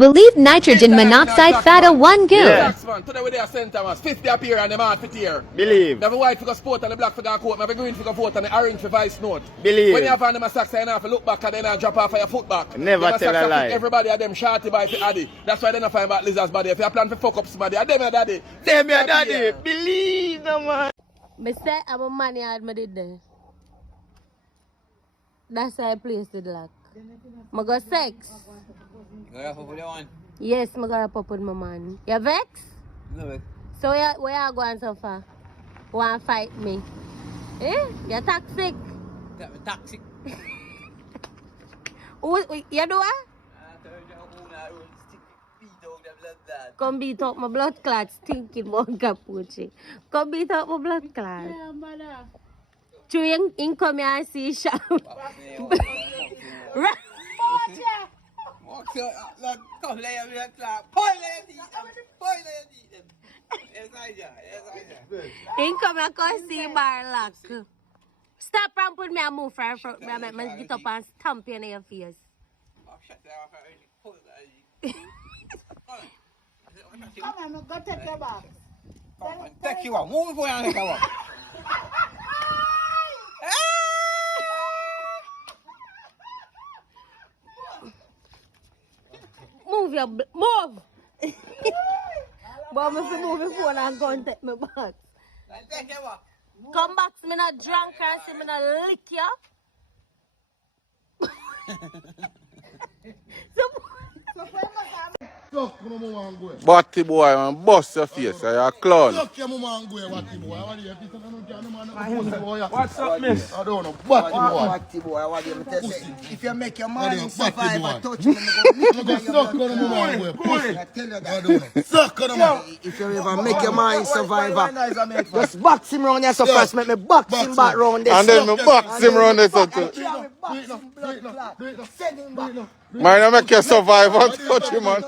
Believe nitrogen monoxide fata 1 goo. Yeah. Man. Today we there center man. 50 appear and the man 50 here. Believe. We have a white for sport and the black for the coat. We have a green for the vote and the orange for vice note. Believe. When you have on them a socks, you have to look back and then drop off of your foot back. Never tell a lie. Everybody of them shorty by for addy. That's why they don't find about lizard's body. If you plan for fuck up somebody, them your daddy. Them your daddy. Believe no man. Me say I'm a man yard me did there. That's why I placed the lock. I got sex. Yes, I got a pop with my man. You vex? No. So where you going so far? Want to fight me? Eh? You're toxic. Toxic. You do what? Come beat up my blood clot, stinking one capucci. Come beat up my blood clot. Yeah, mother. Chewing in come here and see shop. In come here and see bar lock. Stop and put me a move for front. Me make me get up and stamp you in your face. Come on, go take your box. Take you out. Move for you. Move your move. But if you move your phone and go and take my box. Come back, me not drunk and see me not lick you. Batty boy, man, bust your face, you're a clown. What's up, miss? I don't know. Batty boy, what do you tell you? If you make your man surviva, touch me, suck on him. if you ever make your mind survivor, just box him round there so fast, make me box him back round there. And then me box him round there so too. Man, I make you survive and touch him, man.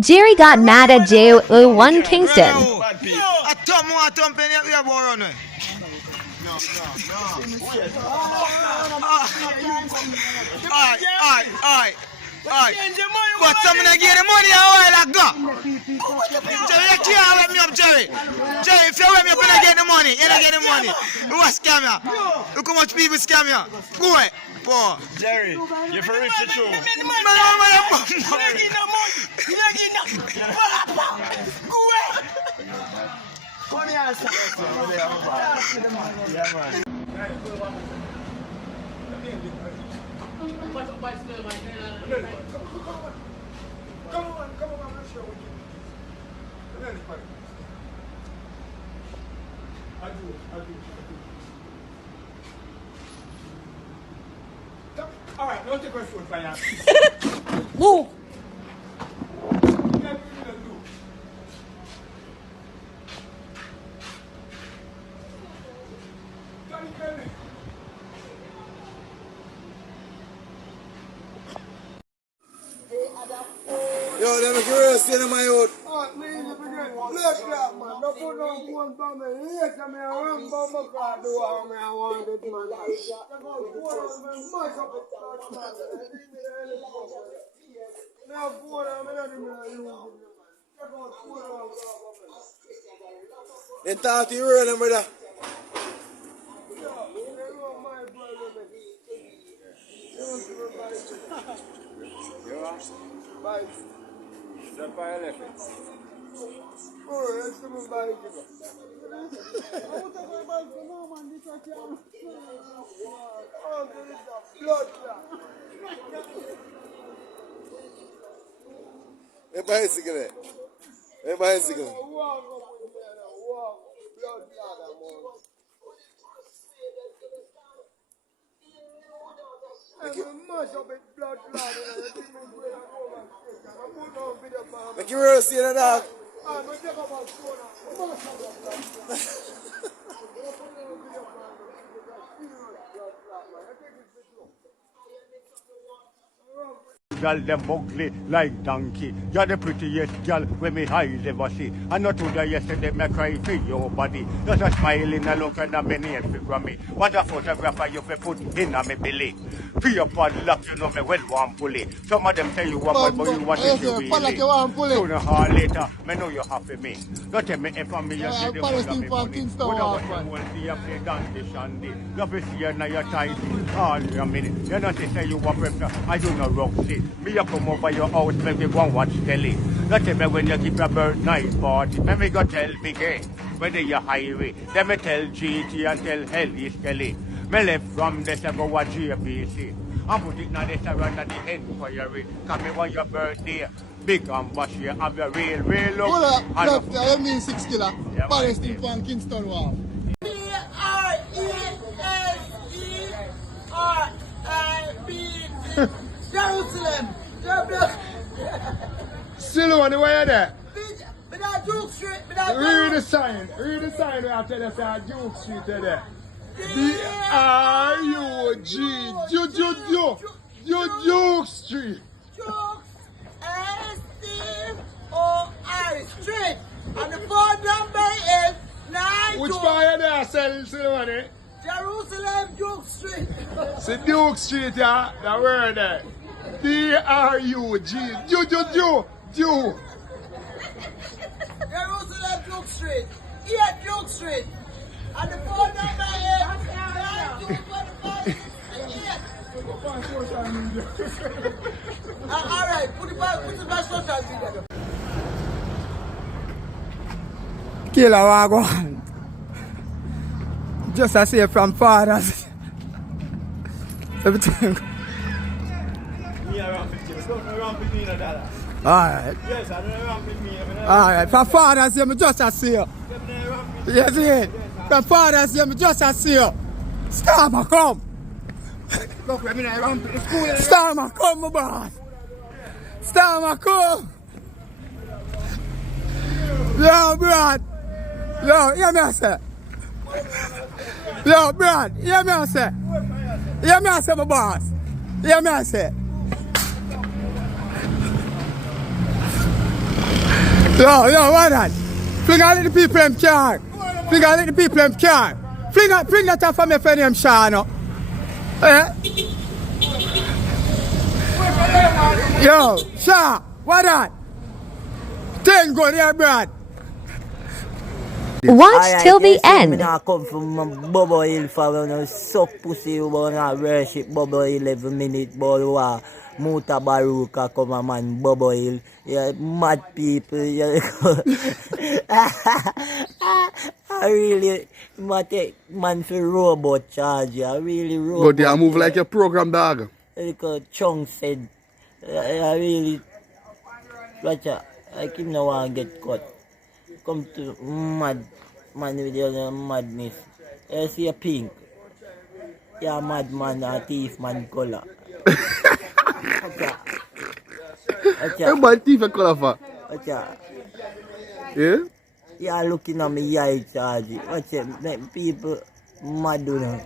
Jerry got mad at J01 Kingston. But someone get the money a while ago. Jerry, you can't wake me up, Jerry. Jerry, if you wake me up, you don't get the money. You don't get the money. You a scam ya. Look how much people scam ya. Go away. Poor. Jerry, you're for rich to true. Go away. Come here, sir. Yeah, man. Come on, I'm sure we can. I do. All right, don't take my phone, fire. Move. Yo, let me give you a stand in my hood. Look that man, don't put no phone for me. Later me I run for my car door and me I want it man. Now phone on me not even use. They talk to you early, brother. Step by elephant. Oh, let's come and buy it. Blood clot. Hey, bicycle. Hey, bicycle. Walk up with me and walk. Blood clot, man. Make you real see that dog. girl, them ugly like donkey. You're the prettiest girl when me eyes ever see. I not told her yesterday me cry for your body. Just a smiling and look at me name for me. What a photographer you fi put in a me belly. For your padlock, you know me well want pulley. Some of them tell you what but you want to do really. Sooner or later, me know you happy me. Don't tell me if I'm me, you see the money. What I want you will see a play dance shandy. You fi see her now your tight. All your minute. You know to say you want to I do no Roxy. Me you come over your house, maybe go and watch telly. Don't tell me when you keep a bird night party. Let me go tell Big A. Whether you highway, let me tell GT and tell Helly Skelly. Me left from this I go watch JPC. And put it now this around at the inquiry. Cause me want your birthday. Big and bushy, have your real look. Hold up, left there, you mean 6 killer. Yeah, Baddest man. thing from Kingston Wall. P-R-E-S-E-R-I-B-T Jerusalem. Still on the way there. But that Duke Street, Read the sign where I tell you say Duke Street there. D-R-U-G. Duke Street. Duke S-T-O-R Street. And the phone number is 9. Which part of there selling still on it? Jerusalem Duke Street. See Duke Street, yeah, that word there. D-R-U-G. Duke. Jerusalem Duke Street. Here Duke Street. And the phone number is 9245. Alright, put it back social media. Killer Wagwan. Just as say from fathers. Everything. Alright. Yes, I don't know with me. Alright. From fathers, you just as say. Yes, it. From fathers, you just as say. Starmer, come. Starmer, come, my boss. Starmer, come. Yo, Brad. Yo, hear me I say. Yo, Brad, hear me I say. Hear me I say, my boss. Hear me I say. Yo, what that? Fling out the people in car. Fling out the people in car. Fling that off for me for them, Shano. Eh? Yo, Sha, what that? 10 good here, Brad. Watch till the end. I come from Bubble Hill for when I suck pussy when I worship Bubble Hill every minute, boy. Muta Baruka come a man Bubble Hill. Yeah, mad people. Yeah. I really man for robot charge. I really robot. But they move like a program dog. Like a chunk said. I really. Watch out. Like him no want get caught. Come to man with your madness. You see a pink. Yeah, madman, a thief man color. Hey, man, thief a color for. Yeah? Yeah, looking at me eye charge. Watch it, make people mad, you know.